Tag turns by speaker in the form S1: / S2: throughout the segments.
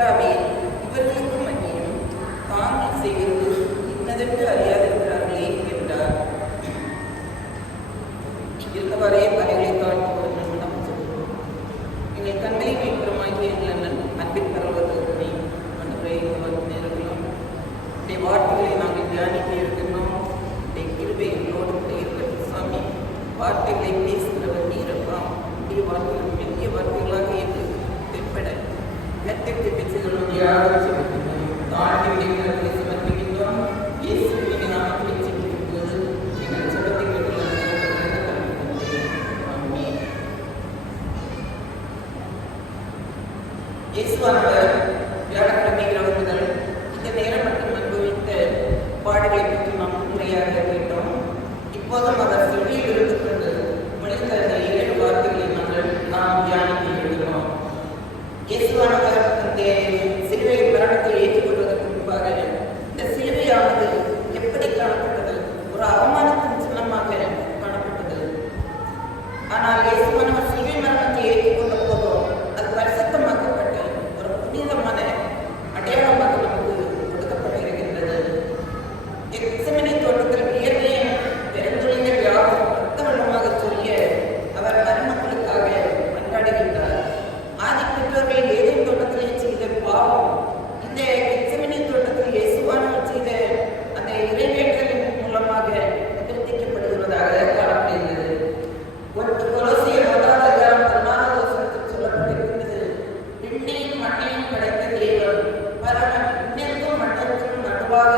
S1: பிதாவே இவர்களுக்கு மன்னியும் தாங்கள் செய்வது இன்னதென்று அறியாதிருக்கிறார்களே என்றார். இருக்கவாறே வரைகளை காண்பவர்கள் நாம் சொல்கிறோம் எங்கள் கண்களை மீட்புறமாகிய எங்கள் அண்ணன் அன்பின் பரவதற்கு அன்றைய வரும் நேரங்களும். உடைய வார்த்தைகளை நாங்கள் தியானிக்க இருக்கின்றோம்? உடைய கிருபை எங்களோடு இருக்கட்டும் சாமி. வார்த்தைகளை பேசி বদল হবে விண்ணிலும் மண்ணிலும் கிடைத்த தேவன் பரமன் இன்னெங்கும் மண்ணிற்கும் நடுவாக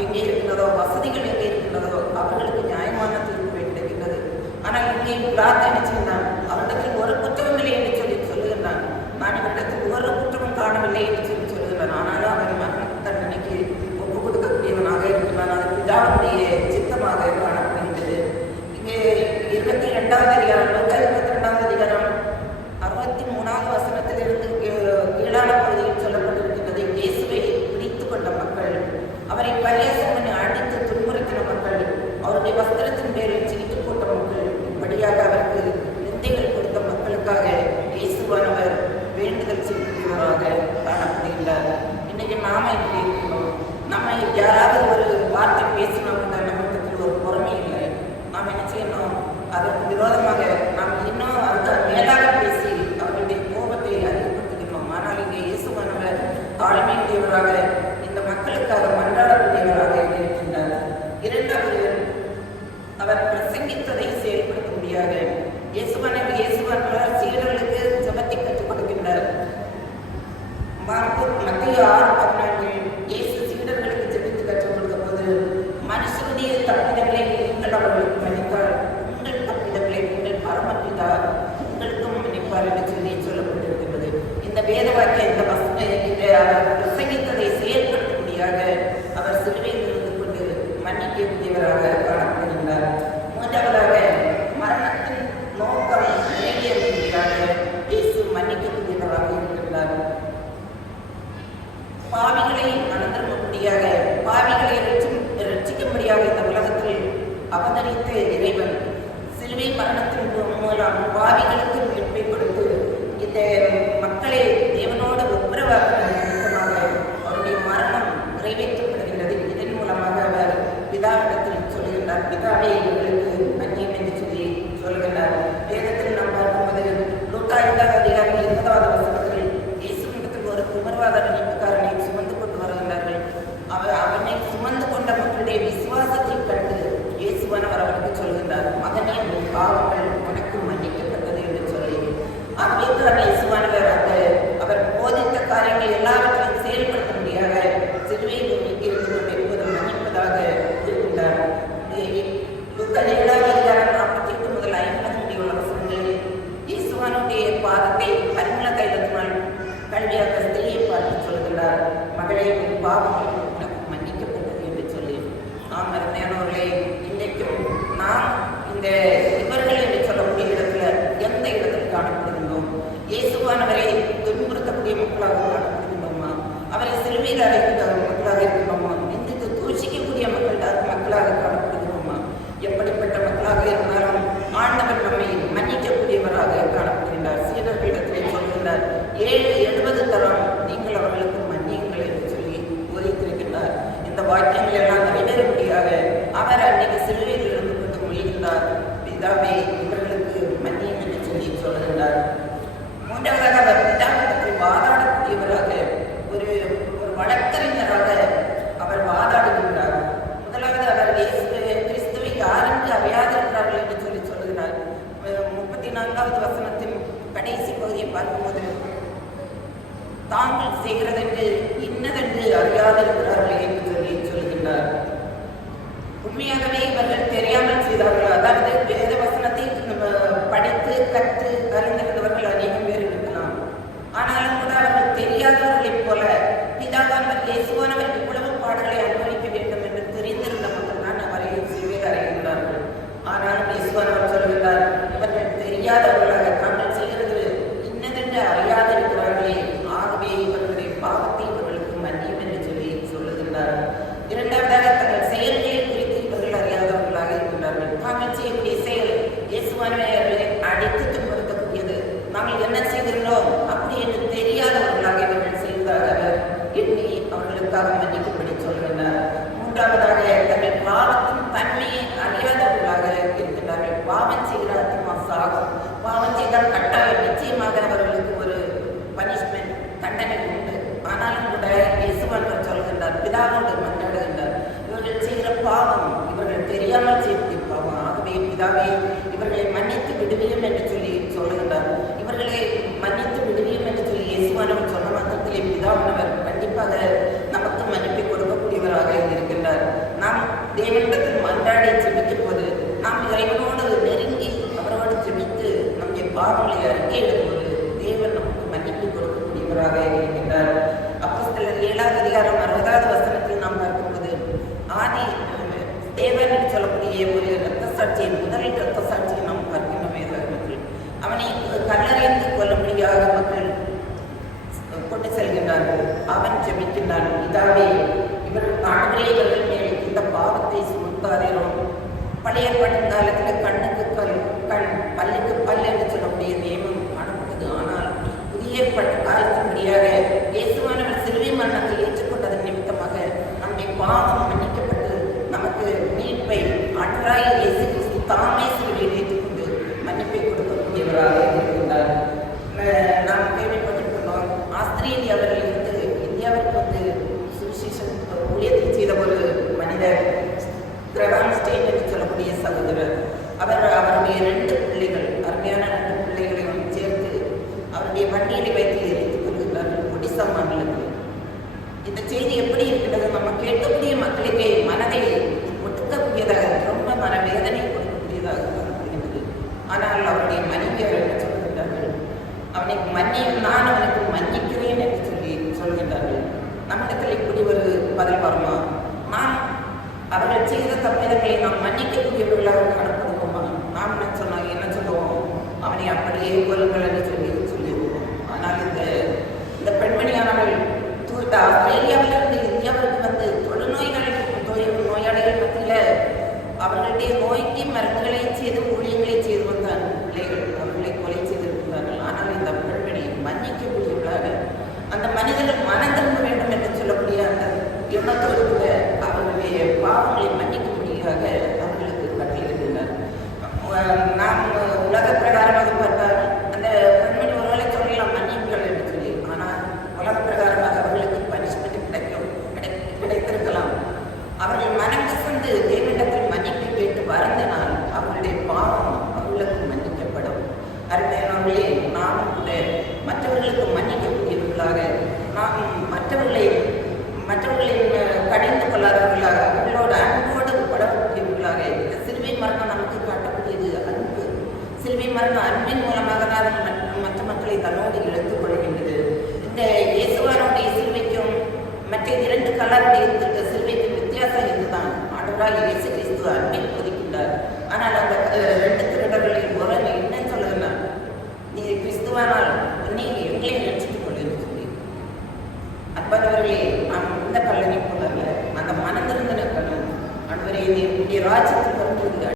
S1: எங்கே இருக்கிறதோ வசதிகள் കാര്യങ്ങളിൽ நாம் இறைவனோடு நெருங்கி அவரோடு ஜெபித்து நம்முடைய பாவங்களை அறிக்கை எடுக்கும்போது தேவன் நமக்கு மன்னிப்பு கொடுக்கக்கூடியவராக இருக்கின்றார். அப்போஸ்தலர் ஏழாவது அதிகாரம் அறுபதாவது வசனத்தில் நாம் பார்க்கும்போது ஆதி தேவன் என்று சொல்லக்கூடிய ஒரு ரத்த சாட்சியை முதல் ரத்த சாட்சியை நாம் பார்க்கின்றோம் மக்கள் அவனை கல்லறைந்து முடியாத மக்கள் கொண்டு செல்கின்றார்கள். அவன் ஜெபிக்கின்றான் இதாவே இவர் ஆண்டவரே இவர்கள் பழைய பட்டங்காலத்தில் கண்ணுக்கு கல் கண் பல்லுக்கு பல் என்று சொல்லக்கூடிய நியமம் காணப்பட்டது. ஆனால் புதிய பட்ட காலத்தின்படியாக இயேசுவானவர் சிலுவை மரணத்தில் ஏற்றுக்கொண்டதன் நிமித்தமாக நம்மை பாவம் மன்னிக்கப்பட்டு நமக்கு மீட்பை அன்றாய இயேசு கிறிஸ்து தாமே சிலுவையில் ஏற்றுக்கொண்டு மன்னிப்பை கொடுக்கக்கூடியவராக இருக்கின்றார். நாம் கேள்விப்பட்டிருக்கிறோம் ஆஸ்திரேலியாவில் அவனுக்கு மன்னியும் நான் அவனுக்கு மன்னிக்கிறேன் என்று சொல்லி சொல்கின்றார்கள். நம்மிடத்தில் இப்படி ஒரு பதில் வருமா? நாம் அவர்கள் செய்த தப்பிதங்களை நாம் மன்னிக்கக்கூடியவர்களாக காணப்படுவோமா? நாம் என்ன சொன்னோம் என்ன சொல்லுவோம்? அவனை அப்படியே கொல்லுங்கள் என்று சொல்லி சொல்லிடுவோம். ஆனால் இந்த இந்த பெண்மணியானவள் ஆஸ்திரேலியாவிலிருந்து இந்தியாவிற்கு வந்து தொழுநோய்கள் நோயாளிகள் பற்றியில் அவர்களுடைய நோய்க்கு மருந்துகளை